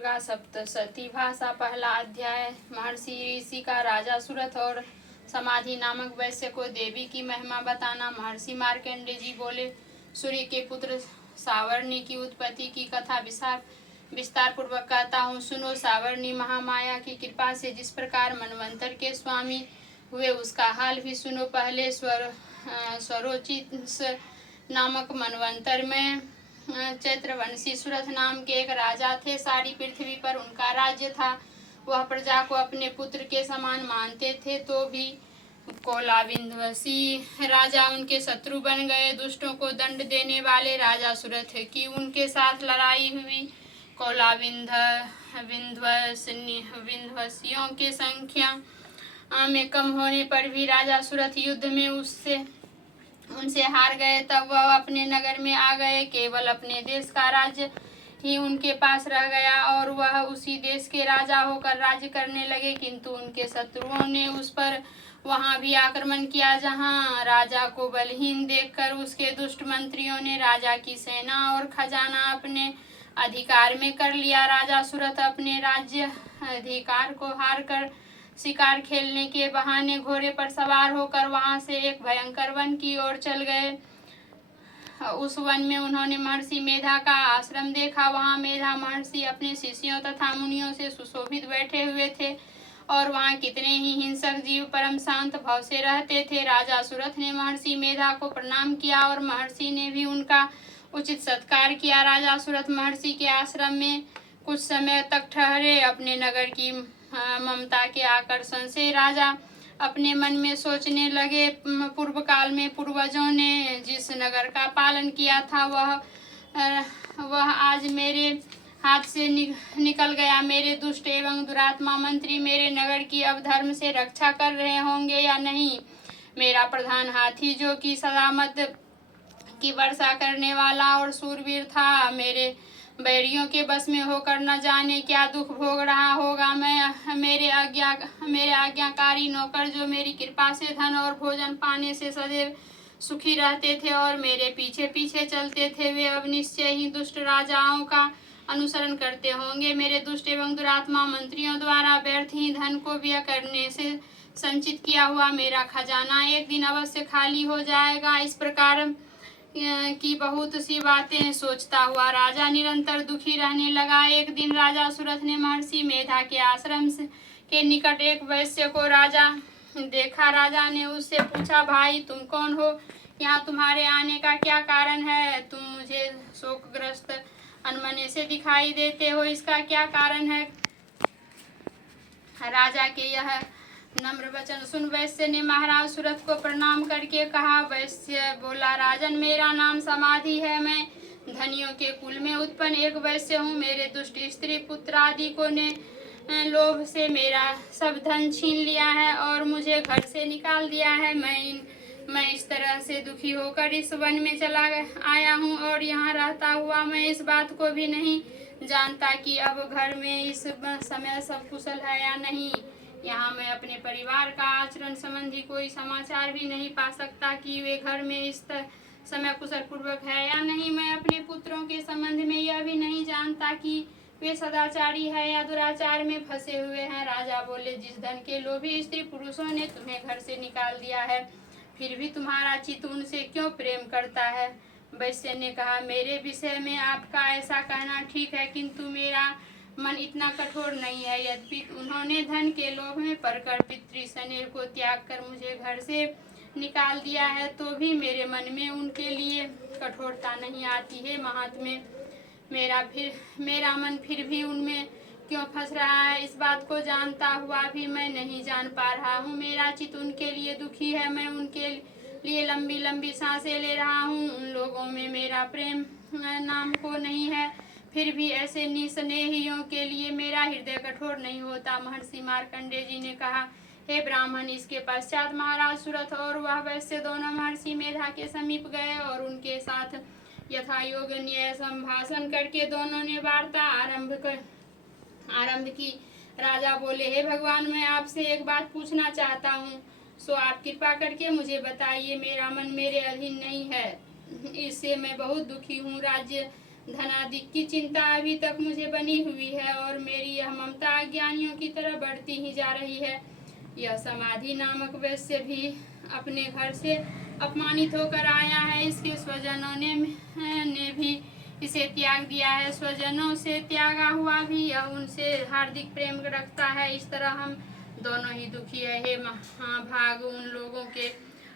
दुर्गा सप्तशती भाषा। पहला अध्याय। महर्षि ऋषि का राजा सुरथ और समाधि नामक वैश्य को देवी की महिमा बताना। महर्षि मार्कंडेय जी बोले, सूर्य के पुत्र सावर्णी की उत्पत्ति की कथा विस्तार पूर्वक कहता हूँ, सुनो। सावर्णी महामाया की कृपा से जिस प्रकार मनवंतर के स्वामी हुए उसका हाल भी सुनो। पहले स्वरोचित नामक मनवंतर में चैत्रवंशी सुरथ नाम के एक राजा थे। सारी पृथ्वी पर उनका राज्य था। वह प्रजा को अपने पुत्र के समान मानते थे, तो भी कोलाविंदवशी राजा उनके शत्रु बन गए। दुष्टों को दंड देने वाले राजा सुरथ की उनके साथ लड़ाई हुई। कोलाविंदवशियों की संख्या में कम होने पर भी राजा सुरथ युद्ध में उनसे हार गए। तब वह अपने नगर में आ गए। केवल अपने देश का राज्य ही उनके पास रह गया और वह उसी देश के राजा होकर राज्य करने लगे। किंतु उनके शत्रुओं ने उस पर वहां भी आक्रमण किया। जहां राजा को बलहीन देखकर उसके दुष्ट मंत्रियों ने राजा की सेना और खजाना अपने अधिकार में कर लिया। राजा सुरथ अपने राज्य अधिकार को हार कर शिकार खेलने के बहाने घोड़े पर सवार होकर वहां से एक भयंकर वन की ओर चल गए। उस वन में उन्होंने महर्षि मेधा का आश्रम देखा। वहां मेधा महर्षि अपने शिष्यों तथा मुनियों से सुशोभित बैठे हुए थे और वहां कितने ही हिंसक जीव परम शांत भाव से रहते थे। राजा सुरथ ने महर्षि मेधा को प्रणाम किया और महर्षि ने भी उनका उचित सत्कार किया। राजा सुरथ महर्षि के आश्रम में कुछ समय तक ठहरे। अपने नगर की ममता के आकर्षण से राजा अपने मन में सोचने लगे, पूर्व काल में पूर्वजों ने जिस नगर का पालन किया था वह आज मेरे हाथ से निकल गया। मेरे दुष्ट एवं दुरात्मा मंत्री मेरे नगर की अब धर्म से रक्षा कर रहे होंगे या नहीं। मेरा प्रधान हाथी, जो कि सलामत की वर्षा करने वाला और शूरवीर था, मेरे बैरियों के बस में होकर न जाने क्या दुख भोग रहा होगा। मेरे आज्ञाकारी नौकर, जो मेरी कृपा से धन और भोजन पाने से सदैव सुखी रहते थे और मेरे पीछे पीछे चलते थे, वे अब निश्चय ही दुष्ट राजाओं का अनुसरण करते होंगे। मेरे दुष्ट एवं दुरात्मा मंत्रियों द्वारा व्यर्थ ही धन को व्यय करने से संचित किया हुआ मेरा खजाना एक दिन अवश्य खाली हो जाएगा। इस प्रकार की बहुत सी बातें सोचता हुआ राजा निरंतर दुखी रहने लगा। एक दिन राजा सुरथ ने महर्षि मेधा के आश्रम के निकट एक वैश्य को देखा। राजा ने उससे पूछा, भाई तुम कौन हो? यहाँ तुम्हारे आने का क्या कारण है? तुम मुझे शोकग्रस्त अनमने से दिखाई देते हो, इसका क्या कारण है? राजा के यह नम्र वचन सुन वैश्य ने महाराज सुरथ को प्रणाम करके कहा। वैश्य बोला, राजन, मेरा नाम समाधि है। मैं धनियों के कुल में उत्पन्न एक वैश्य हूँ। मेरे दुष्ट स्त्री पुत्र आदि को ने लोभ से मेरा सब धन छीन लिया है और मुझे घर से निकाल दिया है। मैं इस तरह से दुखी होकर इस वन में चला आया हूँ और यहाँ रहता हुआ मैं इस बात को भी नहीं जानता कि अब घर में इस समय सब कुशल है या नहीं। यहाँ मैं अपने परिवार का आचरण संबंधी कोई समाचार भी नहीं पा सकता कि वे घर में इस समय कुशल पूर्वक है या नहीं। मैं अपने पुत्रों के संबंध में यह भी नहीं जानता कि वे सदाचारी है या दुराचार में फंसे हुए हैं। राजा बोले, जिस धन के लोभी स्त्री पुरुषों ने तुम्हें घर से निकाल दिया है, फिर भी तुम्हारा चित्त उनसे क्यों प्रेम करता है? वैश्य ने कहा, मेरे विषय में आपका ऐसा कहना ठीक है, किंतु मेरा मन इतना कठोर नहीं है। यद्यपि उन्होंने धन के लोभ में पड़कर पितृ स्नेह को त्याग कर मुझे घर से निकाल दिया है, तो भी मेरे मन में उनके लिए कठोरता नहीं आती है। महात्मे, मेरा मन फिर भी उनमें क्यों फंस रहा है, इस बात को जानता हुआ भी मैं नहीं जान पा रहा हूँ। मेरा चित्त उनके लिए दुखी है। मैं उनके लिए लंबी लंबी सांसें ले रहा हूँ। उन लोगों में मेरा प्रेम नाम को नहीं है, फिर भी ऐसे निस्नेहियों के लिए मेरा हृदय कठोर नहीं होता। महर्षि मार्कंडेय जी ने कहा, हे ब्राह्मण। इसके पश्चात महाराज सुरथ और वह वैश्य दोनों महर्षि मेधा के समीप गए और उनके साथ यथा योग न्याय संभाषण करके दोनों ने वार्ता आरंभ की। राजा बोले, हे भगवान, मैं आपसे एक बात पूछना चाहता हूँ, सो आप कृपा करके मुझे बताइए। मेरा मन मेरे अधीन नहीं है, इससे मैं बहुत दुखी हूँ। राज्य धनादिक की चिंता अभी तक मुझे बनी हुई है और मेरी यह ममता अज्ञानियों की तरह बढ़ती ही जा रही है। यह समाधि नामक वैश्य भी अपने घर से अपमानित होकर आया है। इसके स्वजनों ने भी इसे त्याग दिया है। स्वजनों से त्यागा हुआ भी यह उनसे हार्दिक प्रेम रखता है। इस तरह हम दोनों ही दुखी है। हे महाभाग, उन लोगों के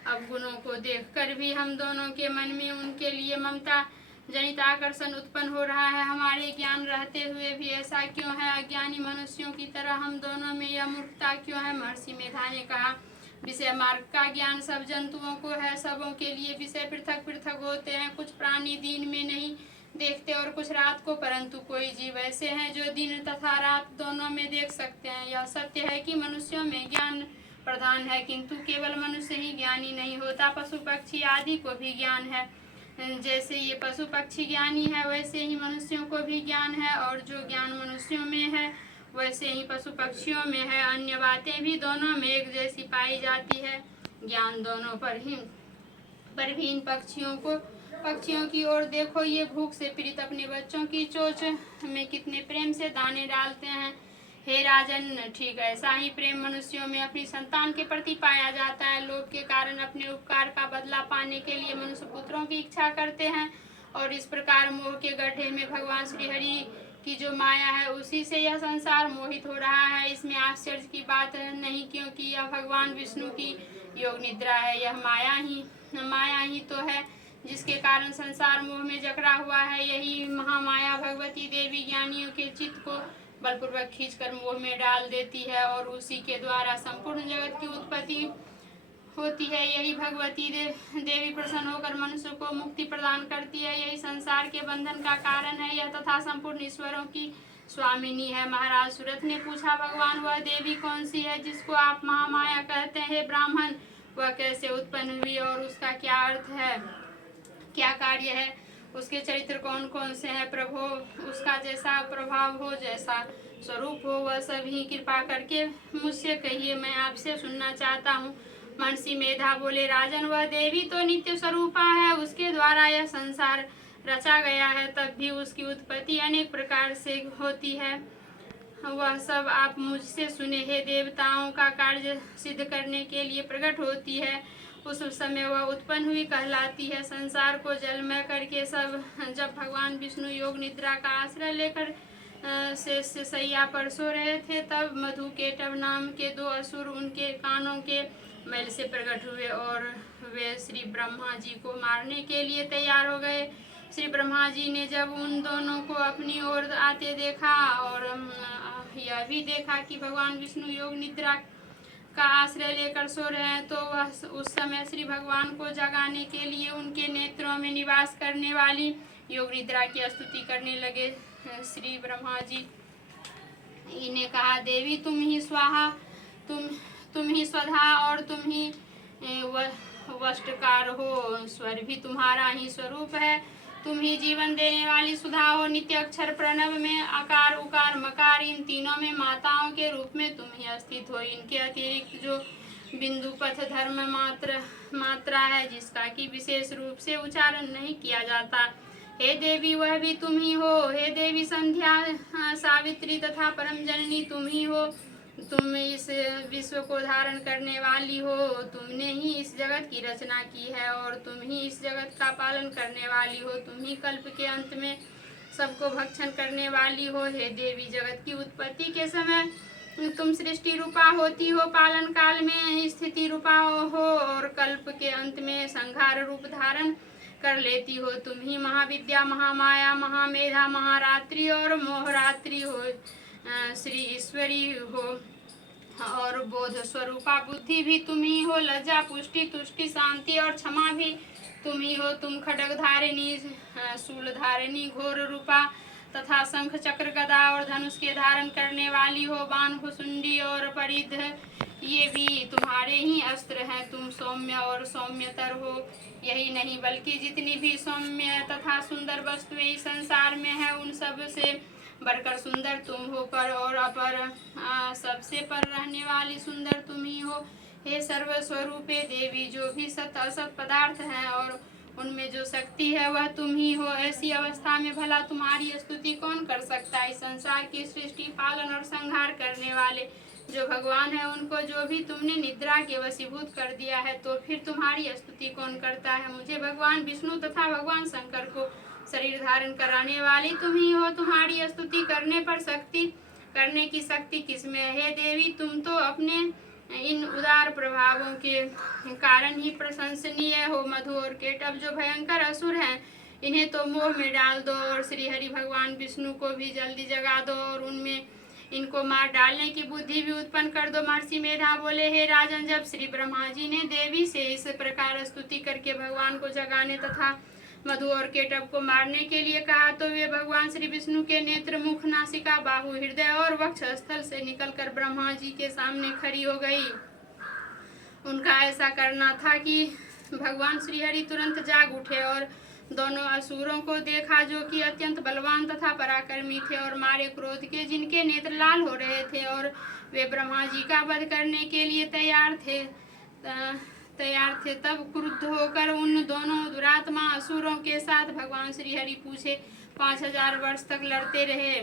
अवगुणों को देखकर भी हम दोनों के मन में उनके लिए ममता जनित आकर्षण उत्पन्न हो रहा है। हमारे ज्ञान रहते हुए भी ऐसा क्यों है? अज्ञानी मनुष्यों की तरह हम दोनों में यह मूर्खता क्यों है? महर्षि मेधा ने कहा, विषय मार्ग का ज्ञान सब जंतुओं को है। सबों के लिए विषय पृथक पृथक होते हैं। कुछ प्राणी दिन में नहीं देखते और कुछ रात को, परंतु कोई जीव ऐसे हैं जो दिन तथा रात दोनों में देख सकते हैं। यह सत्य है कि मनुष्यों में ज्ञान प्रधान है, किंतु केवल मनुष्य ही ज्ञानी नहीं होता, पशु पक्षी आदि को भी ज्ञान है। जैसे ये पशु पक्षी ज्ञानी है, वैसे ही मनुष्यों को भी ज्ञान है, और जो ज्ञान मनुष्यों में है वैसे ही पशु पक्षियों में है। अन्य बातें भी दोनों में एक जैसी पाई जाती है। ज्ञान दोनों पर भी इन पक्षियों की ओर देखो। ये भूख से पीड़ित अपने बच्चों की चोंच में कितने प्रेम से दाने डालते हैं। हे राजन, ठीक ऐसा ही प्रेम मनुष्यों में अपनी संतान के प्रति पाया जाता है। लोभ के कारण अपने उपकार का बदला पाने के लिए मनुष्य पुत्रों की इच्छा करते हैं, और इस प्रकार मोह के गड्ढे में भगवान श्री हरि की जो माया है, उसी से यह संसार मोहित हो रहा है। इसमें आश्चर्य की बात नहीं, क्योंकि यह भगवान विष्णु की योग निद्रा है। यह माया ही तो है जिसके कारण संसार मोह में जकड़ा हुआ है। यही महामाया भगवती देवी ज्ञानियों के चित्त को बलपूर्वक खींचकर मोह में डाल देती है, और उसी के द्वारा संपूर्ण जगत की उत्पत्ति होती है। यही भगवती देवी प्रसन्न होकर मनुष्य को मुक्ति प्रदान करती है। यही संसार के बंधन का कारण है। यह तथा संपूर्ण ईश्वरों की स्वामिनी है। महाराज सूरत ने पूछा, भगवान, वह देवी कौन सी है जिसको आप महामाया कहते हैं? ब्राह्मण, वह कैसे उत्पन्न हुई और उसका क्या अर्थ है, क्या कार्य है, उसके चरित्र कौन कौन से हैं? प्रभो, उसका जैसा प्रभाव हो, जैसा स्वरूप हो, वह सभी कृपा करके मुझसे कहिए, मैं आपसे सुनना चाहता हूँ। महर्षि मेधा बोले, राजन, वह देवी तो नित्य स्वरूपा है। उसके द्वारा यह संसार रचा गया है, तब भी उसकी उत्पत्ति अनेक प्रकार से होती है। वह सब आप मुझसे सुने। हे देवताओं का कार्य सिद्ध करने के लिए प्रकट होती है। उस समय वह उत्पन्न हुई कहलाती है। संसार को जलमय करके जब भगवान विष्णु योग निद्रा का आश्रय लेकर शेष सैया पर सो रहे थे, तब मधुकेटव नाम के दो असुर उनके कानों के मैल से प्रकट हुए, और वे श्री ब्रह्मा जी को मारने के लिए तैयार हो गए। श्री ब्रह्मा जी ने जब उन दोनों को अपनी ओर आते देखा, और यह भी देखा कि भगवान विष्णु योग निद्रा का आश्रय लेकर सो रहे हैं, तो वह उस समय श्री भगवान को जगाने के लिए उनके नेत्रों में निवास करने वाली योग निद्रा की स्तुति करने लगे। श्री ब्रह्मा जी ने कहा, देवी, तुम ही स्वाहा, तुम ही स्वधा, और तुम ही वष्टकार हो। स्वर भी तुम्हारा ही स्वरूप है। तुम ही जीवन देने वाली सुधा हो। नित्य अक्षर प्रणव में आकार उकार मकार, इन तीनों में माताओं के रूप में तुम ही स्थित हो। इनके अतिरिक्त जो बिंदु पथ धर्म मात्रा है, जिसका कि विशेष रूप से उच्चारण नहीं किया जाता, हे देवी, वह भी तुम ही हो। हे देवी संध्या, सावित्री तथा परम जननी तुम ही हो। तुम इस विश्व को धारण करने वाली हो। तुमने ही इस जगत की रचना की है, और तुम ही इस जगत का पालन करने वाली हो। तुम ही कल्प के अंत में सबको भक्षण करने वाली हो। हे देवी, जगत की उत्पत्ति के समय तुम सृष्टि रूपा होती हो, पालन काल में स्थिति रूपा हो, और कल्प के अंत में संहार रूप धारण कर लेती हो। तुम ही महाविद्या, महामाया, महामेधा, महारात्रि और मोहरात्रि हो। श्री ईश्वरी हो, और बोध स्वरूपा बुद्धि भी तुम ही हो। लज्जा, पुष्टि, तुष्टि, शांति और क्षमा भी तुम ही हो। तुम खड्ग धारिणी, शूल धारिणी, घोर रूपा तथा शंख चक्र गदा और धनुष के धारण करने वाली हो। बाण, भुसुंडी और परिध, ये भी तुम्हारे ही अस्त्र हैं। तुम सौम्य और सौम्यतर हो। यही नहीं, बल्कि जितनी भी सौम्य तथा सुंदर वस्तुएं इस संसार में है, उन सब से बढ़कर सुंदर तुम हो। पर और अपर सबसे पर रहने वाली सुंदर तुम ही हो। हे सर्वस्वरूपे देवी, जो भी सत असत पदार्थ हैं और उनमें जो शक्ति है वह तुम ही हो। ऐसी अवस्था में भला तुम्हारी स्तुति कौन कर सकता है। इस संसार की सृष्टि, पालन और संहार करने वाले जो भगवान है, उनको जो भी तुमने निद्रा के वशीभूत कर दिया है, तो फिर तुम्हारी स्तुति कौन करता है। मुझे भगवान विष्णु तथा भगवान शंकर को शरीर धारण कराने वाली तुम ही हो। तुम्हारी स्तुति करने की शक्ति किसमें है। हे देवी, तुम तो अपने इन उदार प्रभावों के कारण ही प्रशंसनीय हो। मधु और केटव जो भयंकर असुर हैं, इन्हें तो मोह में डाल दो और श्री हरि भगवान विष्णु को भी जल्दी जगा दो और उनमें इनको मार डालने की बुद्धि भी उत्पन्न कर दो। महर्षि मेधा बोले, हे राजन, जब श्री ब्रह्मा जी ने देवी से इस प्रकार स्तुति करके भगवान को जगाने तथा मधु और केटव को मारने के लिए कहा, तो वे भगवान श्री विष्णु के नेत्र, मुख, नासिका, बाहु, हृदय और वक्ष स्थल से निकलकर ब्रह्मा जी के सामने खड़ी हो गई। उनका ऐसा करना था कि भगवान श्री हरि तुरंत जाग उठे और दोनों असुरों को देखा, जो कि अत्यंत बलवान तथा पराक्रमी थे और मारे क्रोध के जिनके नेत्र लाल हो रहे थे, और वे ब्रह्मा जी का वध करने के लिए तैयार थे। तब क्रुद्ध होकर उन दोनों दुरात्मा असुरों के साथ भगवान श्री हरि पूछे 5000 वर्ष तक लड़ते रहे।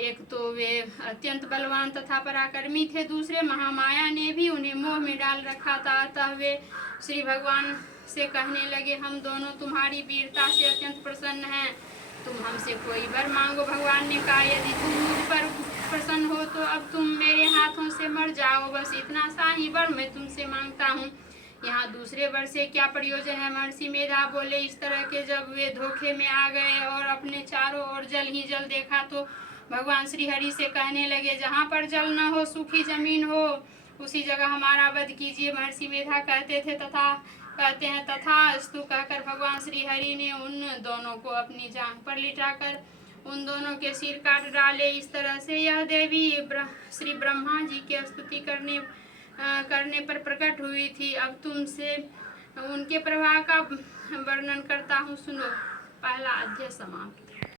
एक तो वे अत्यंत बलवान तथा पराक्रमी थे, दूसरे महामाया ने भी उन्हें मोह में डाल रखा था। अतः वे श्री भगवान से कहने लगे, हम दोनों तुम्हारी वीरता से अत्यंत प्रसन्न हैं, तुम हमसे कोई वर मांगो। भगवान ने कहा, यदि तुम मुझ पर प्रसन्न हो तो अब तुम मेरे हाथों से मर जाओ, बस इतना सा ही वर मैं तुमसे मांगता हूँ। यहाँ दूसरे वर से क्या प्रयोजन है। महर्षि मेधा बोले, इस तरह के जब वे धोखे में आ गए और अपने चारों ओर जल ही जल देखा, तो भगवान श्री हरि से कहने लगे, जहाँ पर जल न हो, सूखी जमीन हो, उसी जगह हमारा वध कीजिए। महर्षि मेधा कहते हैं तथास्तु कहकर भगवान श्री हरि ने उन दोनों को अपनी जांघ पर लिटाकर उन दोनों के सिर काट डाले। इस तरह से यह देवी श्री ब्रह्मा जी की स्तुति करने पर प्रकट हुई थी। अब तुमसे उनके प्रभाव का वर्णन करता हूँ, सुनो। पहला अध्याय समाप्त।